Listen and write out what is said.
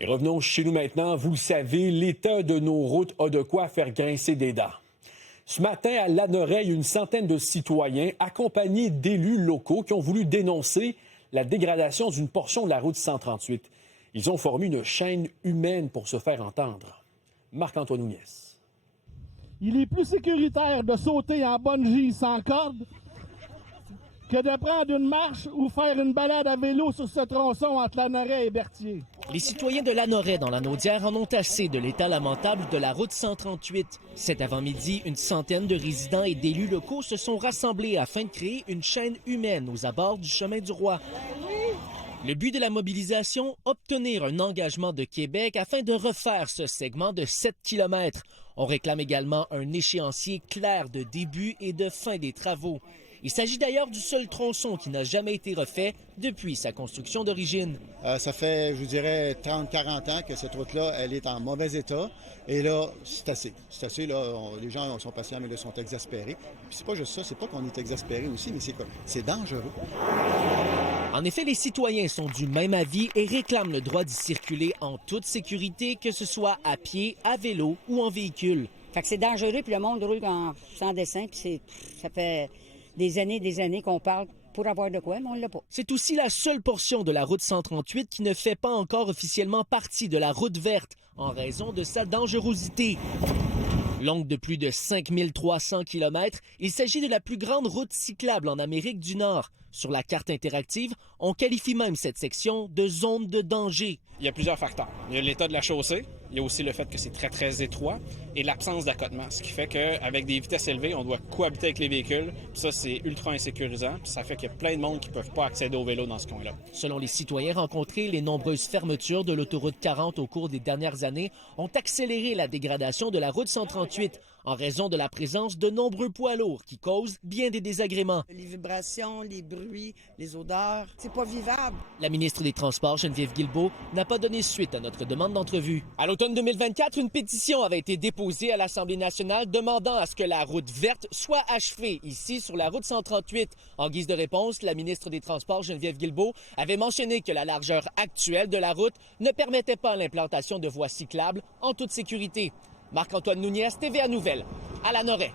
Et revenons chez nous maintenant. Vous le savez, l'état de nos routes a de quoi faire grincer des dents. Ce matin, à Lanoraie, une centaine de citoyens accompagnés d'élus locaux qui ont voulu dénoncer la dégradation d'une portion de la route 138. Ils ont formé une chaîne humaine pour se faire entendre. Marc-Antoine Ouniès. Il est plus sécuritaire de sauter en bungee sans corde que de prendre une marche ou faire une balade à vélo sur ce tronçon entre Lanoraie et Berthier. Les citoyens de Lanoraie, dans la Naudière, en ont assez de l'état lamentable de la route 138. Cet avant-midi, une centaine de résidents et d'élus locaux se sont rassemblés afin de créer une chaîne humaine aux abords du chemin du Roi. Le but de la mobilisation, obtenir un engagement de Québec afin de refaire ce segment de 7 km. On réclame également un échéancier clair de début et de fin des travaux. Il s'agit d'ailleurs du seul tronçon qui n'a jamais été refait depuis sa construction d'origine. Ça fait, je vous dirais, 30-40 ans que cette route-là, elle est en mauvais état. Et là, c'est assez. C'est assez, là. Les gens sont patients, mais là, sont exaspérés. Puis c'est pas juste ça, c'est pas qu'on est exaspérés aussi, mais c'est dangereux. En effet, les citoyens sont du même avis et réclament le droit d'y circuler en toute sécurité, que ce soit à pied, à vélo ou en véhicule. Fait que c'est dangereux, puis le monde roule sans dessin, puis ça fait des années qu'on parle pour avoir de quoi, mais on l'a pas. C'est aussi la seule portion de la route 138 qui ne fait pas encore officiellement partie de la route verte en raison de sa dangerosité. Longue de plus de 5300 km, il s'agit de la plus grande route cyclable en Amérique du Nord. Sur la carte interactive, on qualifie même cette section de zone de danger. Il y a plusieurs facteurs. Il y a l'état de la chaussée, il y a aussi le fait que c'est très, très étroit et l'absence d'accotement, ce qui fait qu'avec des vitesses élevées, on doit cohabiter avec les véhicules. Puis ça, c'est ultra insécurisant. Puis ça fait qu'il y a plein de monde qui ne peuvent pas accéder au vélo dans ce coin-là. Selon les citoyens rencontrés, les nombreuses fermetures de l'autoroute 40 au cours des dernières années ont accéléré la dégradation de la route 138 en raison de la présence de nombreux poids lourds qui causent bien des désagréments. Les vibrations, les bruits, les odeurs, c'est pas vivable. La ministre des Transports, Geneviève Guilbeault, n'a pas donné suite à notre demande d'entrevue. À l'automne 2024, une pétition avait été déposée à l'Assemblée nationale demandant à ce que la route verte soit achevée ici sur la route 138. En guise de réponse, la ministre des Transports, Geneviève Guilbeault, avait mentionné que la largeur actuelle de la route ne permettait pas l'implantation de voies cyclables en toute sécurité. Marc-Antoine Nouniès, TVA Nouvelles, à Lanoraie.